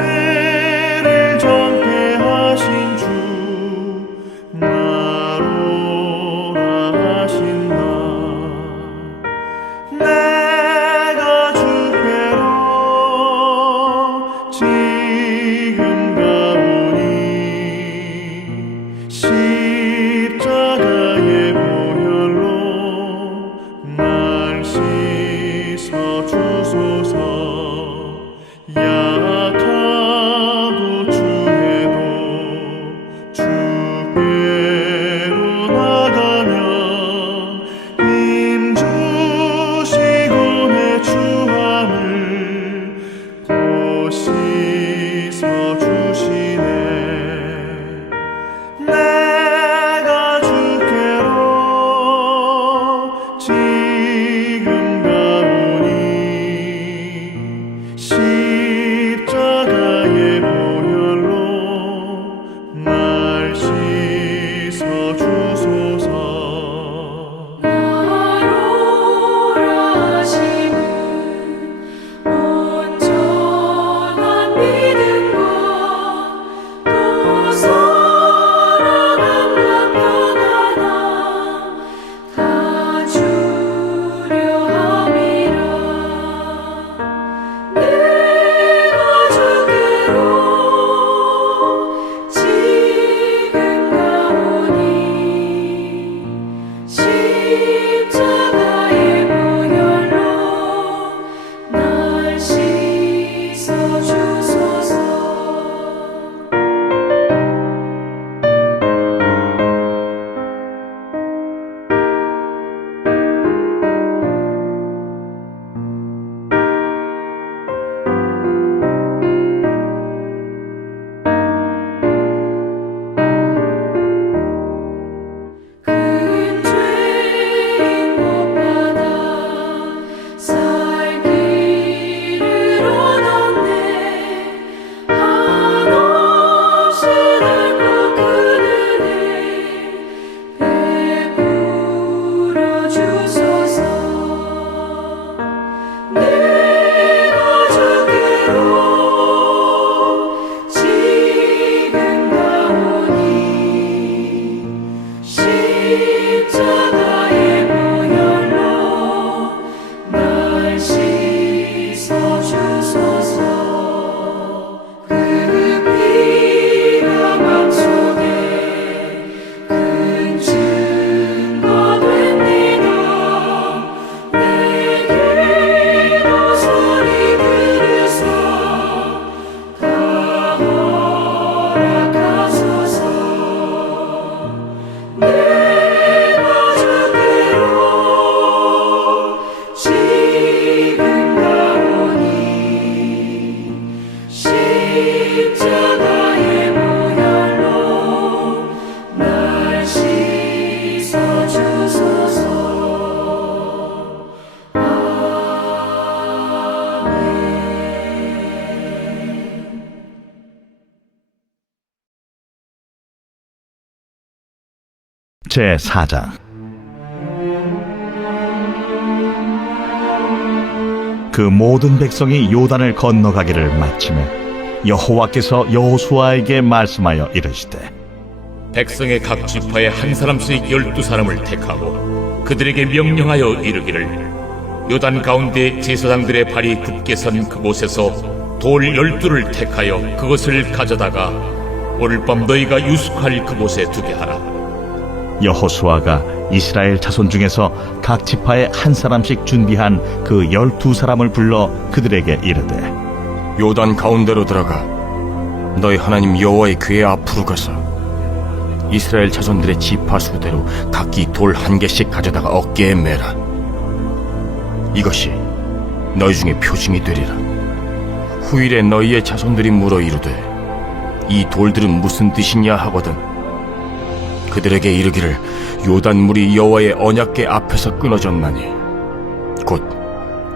죄를 정케 하신 주 나로라 하신다. 내가 주께로 지금 가오니 십자가의 보혈로 날 씻어 주소서. 약하고 추해도 주께로 나가면 힘 주시고 내 추함을 곧 씻어 주시네. 내가 주께로 지금 가오니 십자가의 보혈로 날 씻어 주소서. 나로라 하심은 온전한 믿음과 또 사랑함과 평안함 다 주려 함이라. 내가 주께로 지금 가오니 십자가의 보혈로 날 씻어 주소서. 큰 죄인 못 받아 살 길을 얻었네. 한없이 넓고 큰 은혜 베풀어 주소서. 내가 주께로 지금 가오니 십자가의 보혈로 날 씻어 주소서. 그 피가 맘속에 큰 증거 됩니다. 내 기도 소리 들으사 다 허락하소서. 내가 주께로 지금 가오니 십자가의 보혈로 날 씻어 주소서. 제4장. 그 모든 백성이 요단을 건너가기를 마치매 여호와께서 여호수아에게 말씀하여 이르시되 백성의 각 지파에 한 사람씩 12사람을 택하고 그들에게 명령하여 이르기를 요단 가운데 제사장들의 발이 굳게 선 그곳에서 돌 12를 택하여 그것을 가져다가 오늘 밤 너희가 유숙할 그곳에 두게 하라. 여호수아가 이스라엘 자손 중에서 각 지파에 한 사람씩 준비한 그 12사람을 불러 그들에게 이르되 요단 가운데로 들어가 너희 하나님 여호와의 궤 앞으로 가서 이스라엘 자손들의 지파 수대로 각기 돌 1개씩 가져다가 어깨에 매라. 이것이 너희 중에 표징이 되리라. 후일에 너희의 자손들이 물어 이르되 이 돌들은 무슨 뜻이냐 하거든 그들에게 이르기를 요단물이 여호와의 언약궤 앞에서 끊어졌나니 곧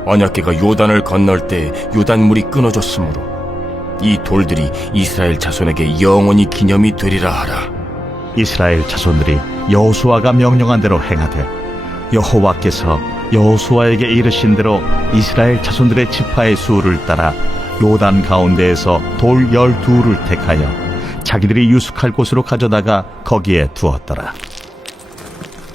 언약궤가 요단을 건널 때 요단물이 끊어졌으므로 이 돌들이 이스라엘 자손에게 영원히 기념이 되리라 하라. 이스라엘 자손들이 여호수아가 명령한 대로 행하되 여호와께서 여호수아에게 이르신 대로 이스라엘 자손들의 지파의 수를 따라 요단 가운데에서 돌 12를 택하여 자기들이 유숙할 곳으로 가져다가 거기에 두었더라.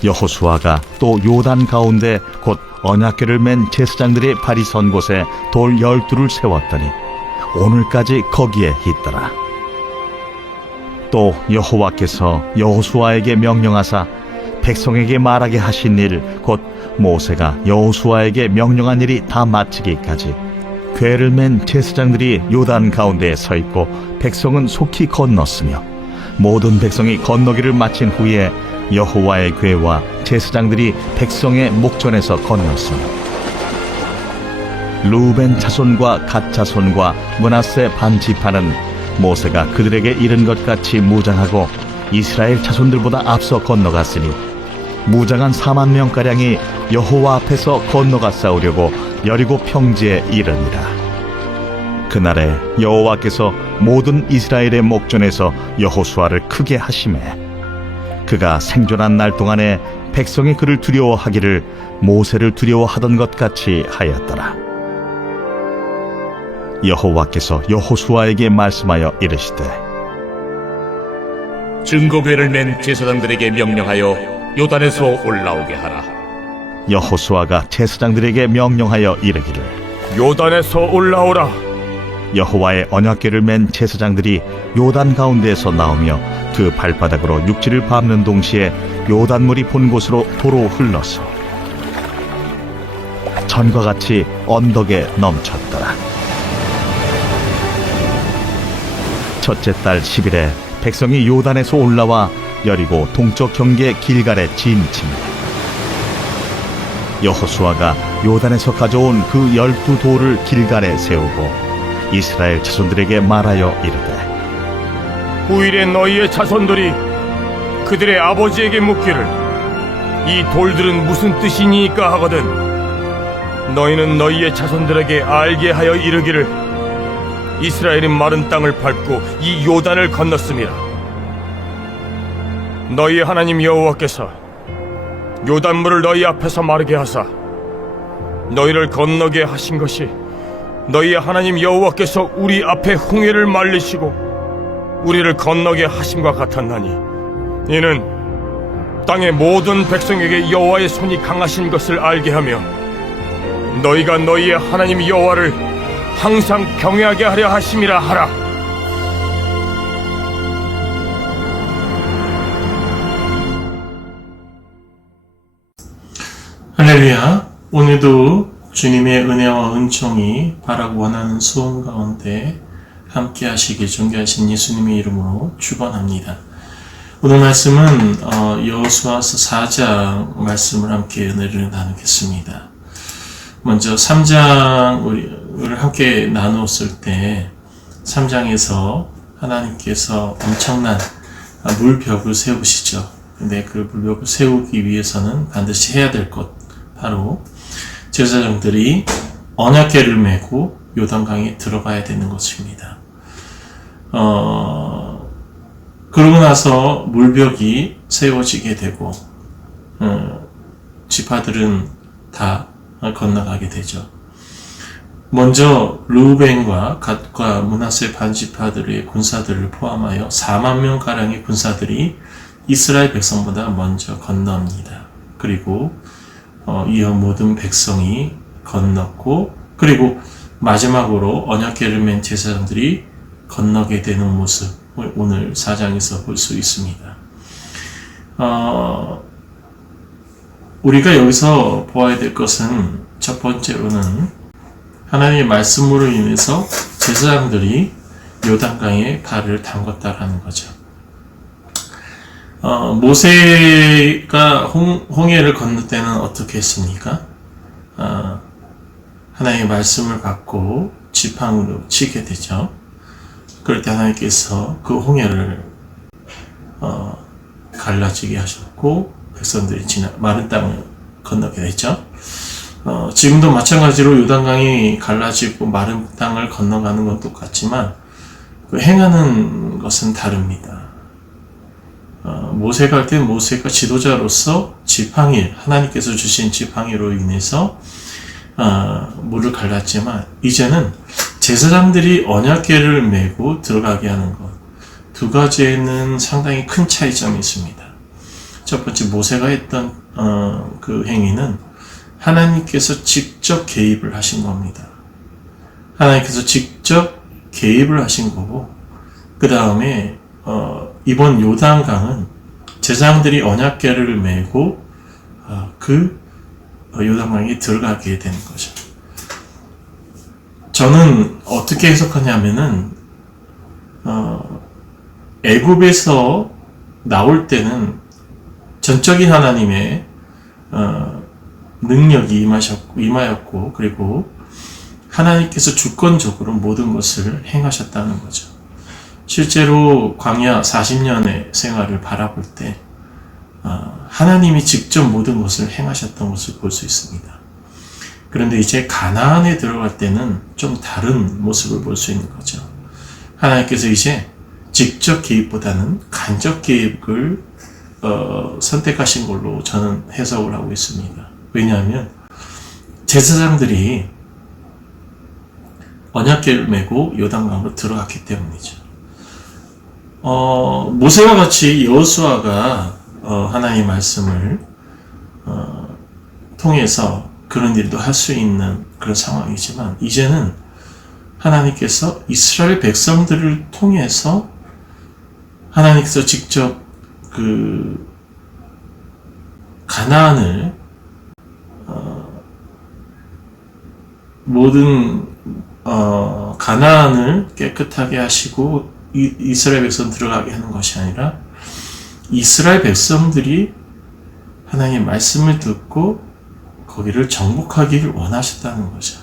여호수아가 또 요단 가운데 곧 언약궤를 맨 제사장들의 발이 선 곳에 돌 12를 세웠더니 오늘까지 거기에 있더라. 또 여호와께서 여호수아에게 명령하사 백성에게 말하게 하신 일 곧 모세가 여호수아에게 명령한 일이 다 마치기까지 궤를 맨 제사장들이 요단 가운데에 서 있고 백성은 속히 건넜으며 모든 백성이 건너기를 마친 후에 여호와의 궤와 제사장들이 백성의 목전에서 건넜으며 루벤 자손과 갓 자손과 므낫세 반 지파는 모세가 그들에게 이른 것 같이 무장하고 이스라엘 자손들보다 앞서 건너갔으니 무장한 4만 명가량이 여호와 앞에서 건너가 싸우려고 여리고 평지에 이르니라. 그날에 여호와께서 모든 이스라엘의 목전에서 여호수아를 크게 하시매 그가 생존한 날 동안에 백성이 그를 두려워하기를 모세를 두려워하던 것 같이 하였더라. 여호와께서 여호수아에게 말씀하여 이르시되 증거궤를 맨 제사장들에게 명령하여 요단에서 올라오게 하라. 여호수아가 제사장들에게 명령하여 이르기를 요단에서 올라오라. 여호와의 언약궤를 맨 제사장들이 요단 가운데에서 나오며 그 발바닥으로 육지를 밟는 동시에 요단물이 본 곳으로 도로 흘러서 전과 같이 언덕에 넘쳤더라. 첫째 달 10일에 백성이 요단에서 올라와 여리고 동쪽 경계 길갈에 진침해 여호수아가 요단에서 가져온 그 12돌을 길갈에 세우고 이스라엘 자손들에게 말하여 이르되 후일에 너희의 자손들이 그들의 아버지에게 묻기를 이 돌들은 무슨 뜻이니까 하거든 너희는 너희의 자손들에게 알게 하여 이르기를 이스라엘이 마른 땅을 밟고 이 요단을 건넜음이라. 너희의 하나님 여호와께서 요단물을 너희 앞에서 마르게 하사 너희를 건너게 하신 것이 너희의 하나님 여호와께서 우리 앞에 홍해를 말리시고 우리를 건너게 하심과 같았나니 이는 땅의 모든 백성에게 여호와의 손이 강하신 것을 알게 하며 너희가 너희의 하나님 여호와를 항상 경외하게 하려 하심이라 하라. 할렐루야. 오늘도 주님의 은혜와 은총이 바라고 원하는 소원 가운데 함께 하시길 존귀하신 예수님의 이름으로 축원합니다. 오늘 말씀은 여호수아서 4장 말씀을 함께 은혜를 나누겠습니다. 먼저 3장을 함께 나누었을 때 3장에서 하나님께서 엄청난 물벽을 세우시죠. 근데 그 물벽을 세우기 위해서는 반드시 해야 될 것, 바로 제사장들이 언약궤를 메고 요단강에 들어가야 되는 것입니다. 그러고 나서 물벽이 세워지게 되고 지파들은 다 건너가게 되죠. 먼저 루벤과 갓과 므낫세 반 지파들의 군사들을 포함하여 4만 명 가량의 군사들이 이스라엘 백성보다 먼저 건넙니다. 그리고 이어 모든 백성이 건넜고, 그리고 마지막으로 언약궤를 맨 제사장들이 건너게 되는 모습을 오늘 4장에서 볼 수 있습니다. 우리가 여기서 보아야 될 것은 첫 번째로는 하나님의 말씀으로 인해서 제사장들이 요단강에 발을 담궜다라는 거죠. 모세가 홍해를 건널 때는 어떻게 했습니까? 하나님의 말씀을 받고 지팡이로 치게 되죠. 그럴 때 하나님께서 그 홍해를 갈라지게 하셨고 백성들이 마른 땅을 건너게 됐죠. 지금도 마찬가지로 요단강이 갈라지고 마른 땅을 건너가는 건 똑같지만 그 행하는 것은 다릅니다. 모세가 할 때는 모세가 지도자로서 지팡이, 하나님께서 주신 지팡이로 인해서 물을 갈랐지만 이제는 제사장들이 언약궤를 메고 들어가게 하는 것, 두 가지에는 상당히 큰 차이점이 있습니다. 첫 번째, 모세가 했던 그 행위는 하나님께서 직접 개입을 하신 겁니다. 하나님께서 직접 개입을 하신 거고, 그 다음에 이번 요단강은 제사장들이 언약궤를 메고 그 요단강에 들어가게 되는 거죠. 저는 어떻게 해석하냐면은 애굽에서 나올 때는 전적인 하나님의 능력이 임하였고, 그리고 하나님께서 주권적으로 모든 것을 행하셨다는 거죠. 실제로 광야 40년의 생활을 바라볼 때 하나님이 직접 모든 것을 행하셨던 것을 볼 수 있습니다. 그런데 이제 가나안에 들어갈 때는 좀 다른 모습을 볼 수 있는 거죠. 하나님께서 이제 직접 개입보다는 간접 개입을 선택하신 걸로 저는 해석을 하고 있습니다. 왜냐하면 제사장들이 언약궤를 메고 요단강으로 들어갔기 때문이죠. 모세와 같이 여호수아가 하나님의 말씀을 통해서 그런 일도 할 수 있는 그런 상황이지만, 이제는 하나님께서 이스라엘 백성들을 통해서 하나님께서 직접 그 가나안을 모든 가나안을 깨끗하게 하시고 이스라엘 백성 들어가게 하는 것이 아니라 이스라엘 백성들이 하나님의 말씀을 듣고 거기를 정복하기를 원하셨다는 거죠.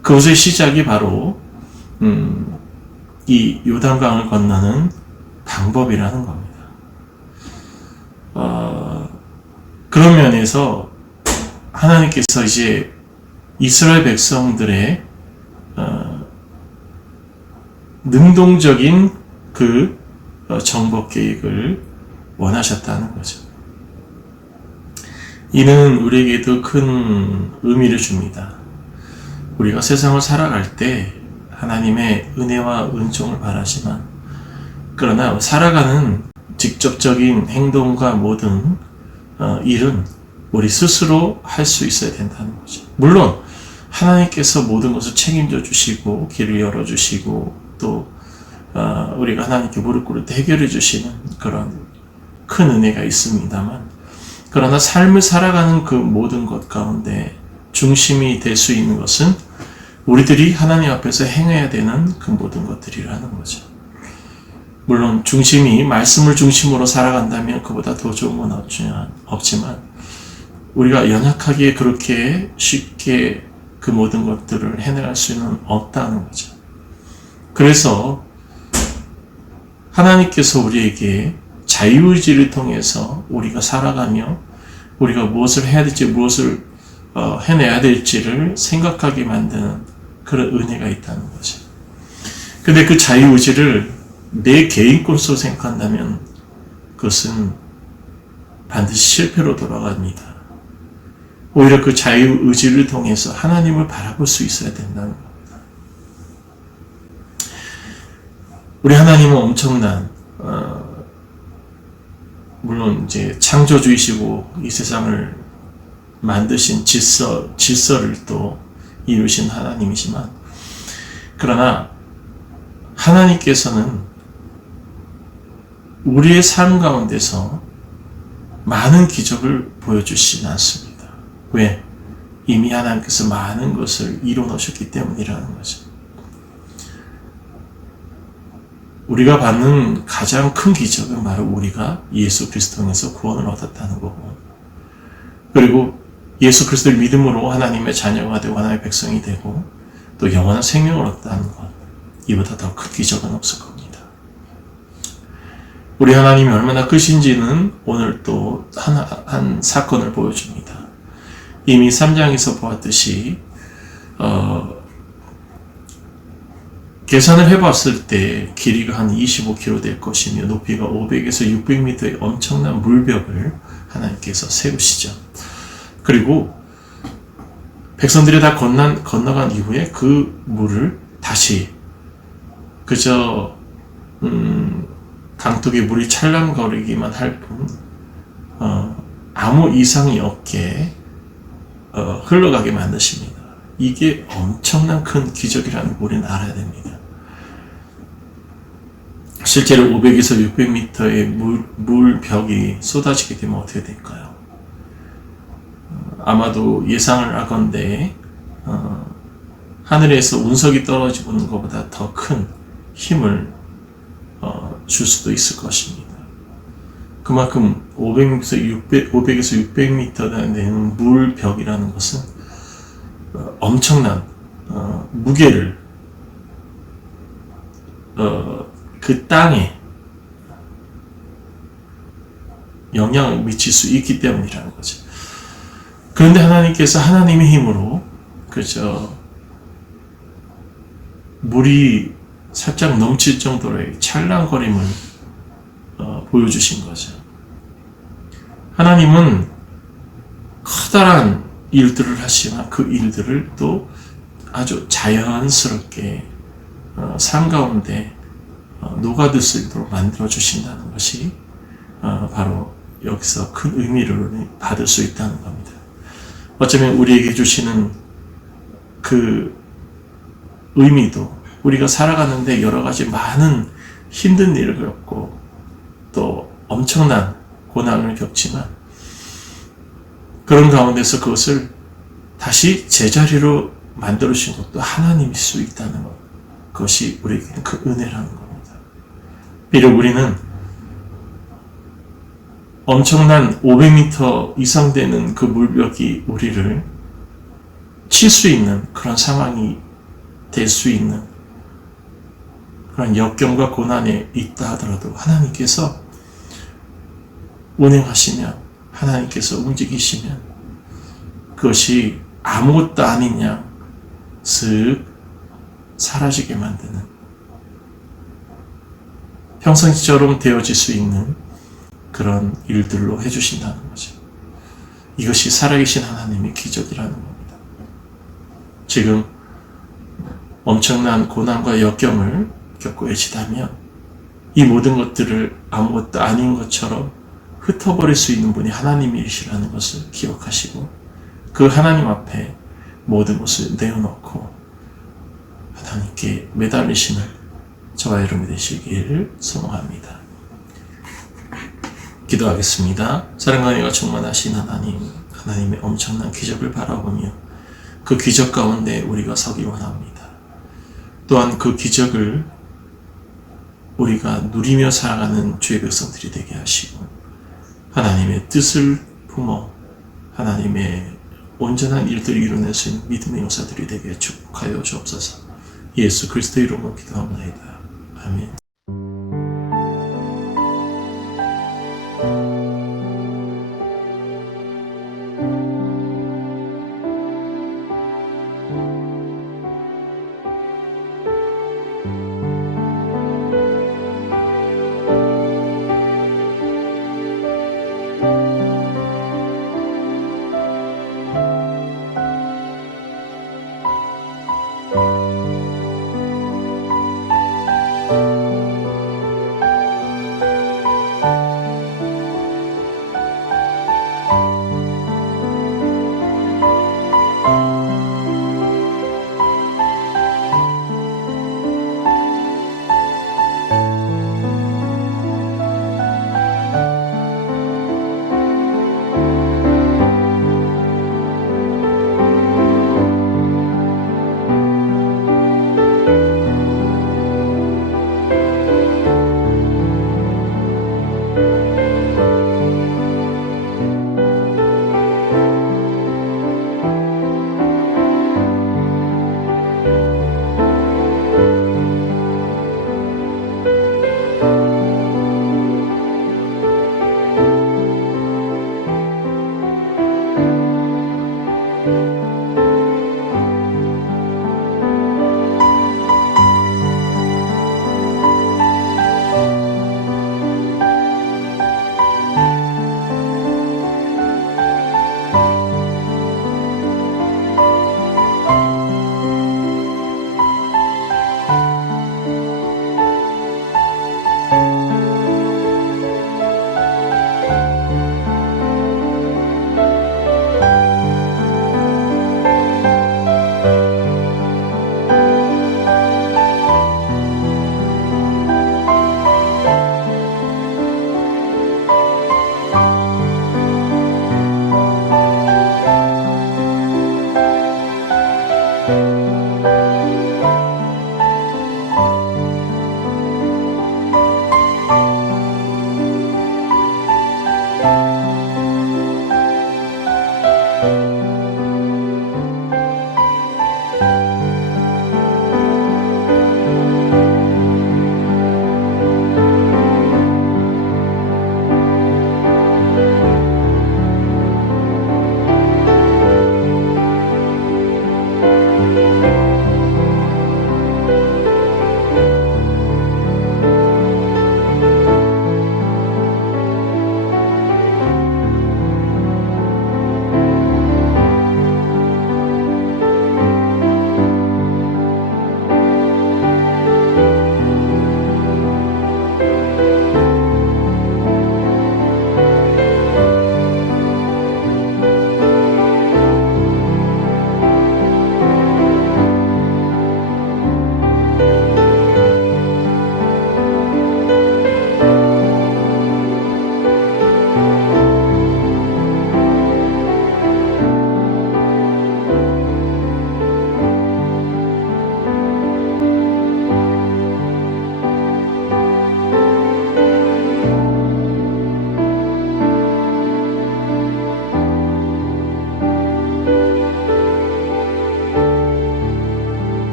그것의 시작이 바로 이 요단강을 건너는 방법이라는 겁니다. 그런 면에서 하나님께서 이제 이스라엘 백성들의 능동적인 그 정복 계획을 원하셨다는 거죠. 이는 우리에게도 큰 의미를 줍니다. 우리가 세상을 살아갈 때 하나님의 은혜와 은총을 바라지만, 그러나 살아가는 직접적인 행동과 모든 일은 우리 스스로 할 수 있어야 된다는 거죠. 물론 하나님께서 모든 것을 책임져 주시고 길을 열어 주시고 또 우리가 하나님께 무릎 꿇을 때 해결해 주시는 그런 큰 은혜가 있습니다만, 그러나 삶을 살아가는 그 모든 것 가운데 중심이 될 수 있는 것은 우리들이 하나님 앞에서 행해야 되는 그 모든 것들이라는 거죠. 물론 중심이 말씀을 중심으로 살아간다면 그보다 더 좋은 건 없지만 우리가 연약하게 그렇게 쉽게 그 모든 것들을 해내갈 수는 없다는 거죠. 그래서 하나님께서 우리에게 자유의지를 통해서 우리가 살아가며 우리가 무엇을 해야 될지 무엇을 해내야 될지를 생각하게 만드는 그런 은혜가 있다는 거죠. 근데 그 자유의지를 내 개인 것으로 생각한다면 그것은 반드시 실패로 돌아갑니다. 오히려 그 자유의지를 통해서 하나님을 바라볼 수 있어야 된다는 겁니다. 우리 하나님은 엄청난 물론 이제 창조주이시고 이 세상을 만드신 질서를 또 이루신 하나님이지만, 그러나 하나님께서는 우리의 삶 가운데서 많은 기적을 보여주시지 않습니다. 왜? 이미 하나님께서 많은 것을 이루어 놓으셨기 때문이라는 거죠. 우리가 받는 가장 큰 기적은 바로 우리가 예수 그리스도 통해서 구원을 얻었다는 거고, 그리고 예수 그리스도를 믿음으로 하나님의 자녀가 되고 하나님의 백성이 되고 또 영원한 생명을 얻었다는 것, 이보다 더 큰 기적은 없을 겁니다. 우리 하나님이 얼마나 크신지는 오늘 또 한 사건을 보여줍니다. 이미 3장에서 보았듯이 계산을 해봤을 때 길이가 한 25km 될 것이며 높이가 500에서 600m의 엄청난 물벽을 하나님께서 세우시죠. 그리고 백성들이 다 건너간 이후에 그 물을 다시 그저 강둑에 물이 찰랑거리기만 할 뿐 아무 이상이 없게 흘러가게 만드십니다. 이게 엄청난 큰 기적이라는 걸 우리는 알아야 됩니다. 실제로 500에서 600m의 물벽이 쏟아지게 되면 어떻게 될까요? 아마도 예상을 하건대 하늘에서 운석이 떨어지는 것보다 더 큰 힘을 줄 수도 있을 것입니다. 그만큼 500에서 600m 되는 물벽이라는 것은 엄청난 무게를 그 땅에 영향을 미칠 수 있기 때문이라는 거죠. 그런데 하나님께서 하나님의 힘으로 그저 물이 살짝 넘칠 정도의 찰랑거림을 보여주신 거죠. 하나님은 커다란 일들을 하시지만 그 일들을 또 아주 자연스럽게 삶 가운데 녹아들 수 있도록 만들어 주신다는 것이 바로 여기서 큰 의미를 받을 수 있다는 겁니다. 어쩌면 우리에게 주시는 그 의미도 우리가 살아가는데 여러 가지 많은 힘든 일을 겪고 또 엄청난 고난을 겪지만 그런 가운데서 그것을 다시 제자리로 만들어 주신 것도 하나님일 수 있다는 것. 그것이 우리에게는 그 은혜라는 겁니다. 비록 우리는 엄청난 500m 이상 되는 그 물벽이 우리를 칠 수 있는 그런 상황이 될 수 있는 그런 역경과 고난에 있다 하더라도 하나님께서 운행하시면 하나님께서 움직이시면 그것이 아무것도 아닌 양 슥 사라지게 만드는 평상시처럼 되어질 수 있는 그런 일들로 해주신다는 거죠. 이것이 살아계신 하나님의 기적이라는 겁니다. 지금 엄청난 고난과 역경을 겪고 계시다면 이 모든 것들을 아무것도 아닌 것처럼 흩어버릴 수 있는 분이 하나님이시라는 것을 기억하시고 그 하나님 앞에 모든 것을 내어놓고 하나님께 매달리시는 저와 여러분이 되시기를 소망합니다. 기도하겠습니다. 사랑과 은혜가 충만하신 하나님, 하나님의 엄청난 기적을 바라보며 그 기적 가운데 우리가 서기 원합니다. 또한 그 기적을 우리가 누리며 살아가는 주의 백성들이 되게 하시고 하나님의 뜻을 품어 하나님의 온전한 일들을 이뤄낼 수 있는 믿음의 용사들이 되게 축복하여 주옵소서. 예수 그리스도의 이름으로 기도합니다. 아멘.